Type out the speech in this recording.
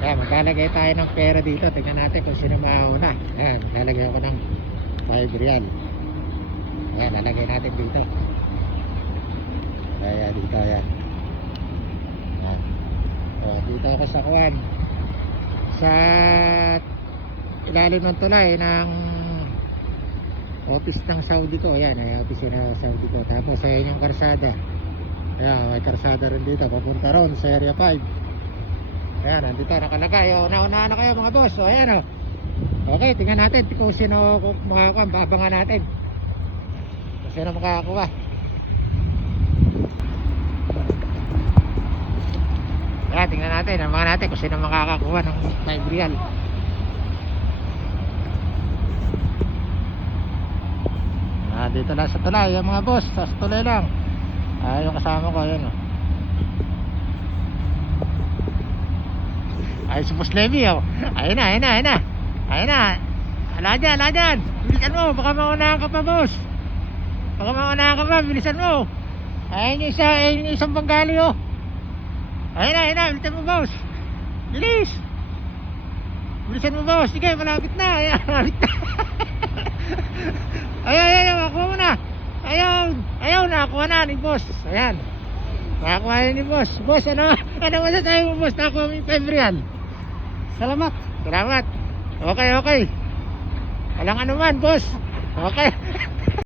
Ayan, maglalagay tayo ng pera dito. Tingnan natin kung sino mauna. Ayan, lalagay ako ng 5 real. Ayan, lalagay natin dito. Ayan, dito, ayan. Ayan. O, dito ako sa kuwan. Sa ilalim ng tulay ng office ng Saudi ko. Ayan, ay office ng Saudi ko. Tapos ayan yung karsada. Ayan, may karsada rin dito. Papunta ron sa area 5. Ayan, nandito nakalagay. O, nauna na kayo mga boss. O, ayan o. Okay, tingnan natin kung sino makakuha. Babangan natin kung sino makakakuha. Ayan, tingnan natin. Abangan natin kung sino makakakuha ng 5 real. Dito lang sa tulay yung mga boss. Sa tulay lang. Yung kasama ko. Ayan o. Ay, si Boss Levi, oh. Ayun na, ayun na, ayun na. Ayun na. Ala dyan, ala dyan. Bilisan mo, baka maunahan ka pa, boss. Baka maunahan ka pa, bilisan mo. Ayun yung isang Bengali, oh. Ayun na, bilisan mo, boss. Bilis. Bilisan mo, boss. Sige, malapit na. Ayan, malapit na. Ayun, nakuha mo na. Ayaw, nakakuha na ni boss. Ayan. Nakakuha na ni boss. Boss, ano masasabi mo, boss? Nakakuha mo yung 5 real. Salamat. Okay. Walang anuman, boss. Okay.